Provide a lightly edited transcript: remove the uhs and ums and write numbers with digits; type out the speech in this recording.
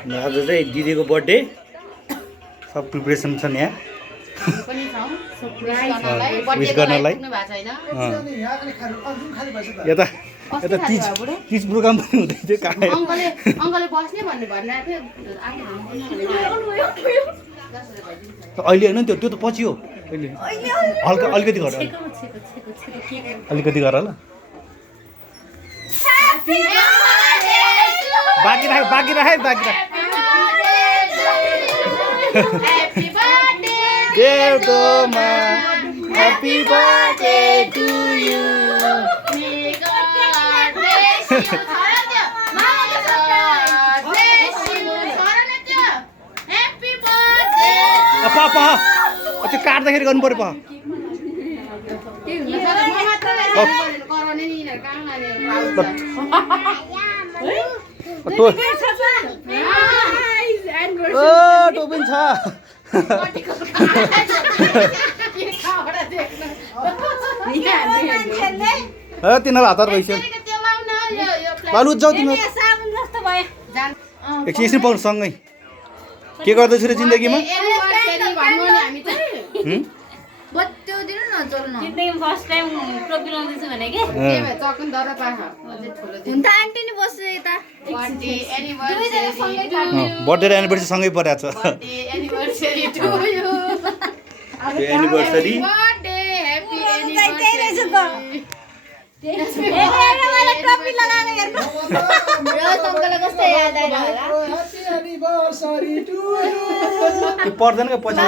आज चाहिँ दिदीको बर्थडे सब प्रिपरेसन छ यहाँ विश गर्नलाई यता यता तिज प्रोग्राम पनि हुँदै थियो अहिले होइन त्यो त पछि हो अहिले हल्का अलिकति गर ल बाँकी राख Dear Goma, happy birthday to you. May God bless you. Happy birthday. Apa? Itu kaartदाखेरि गर्नु पर्यो पा. टोपिन छ. तिनीहरू हतार भइसक्यो लालु जाऊ तिमीहरू एकछिन पाउनु सँगै के गर्दैछु र जिन्दगीमा फर्स्ट टाइम टोपी लाउँदैछु भने के बर्थडे र एनिभर्सरी सँगै परेको छ एनिभर्सरी पर्दैन पछि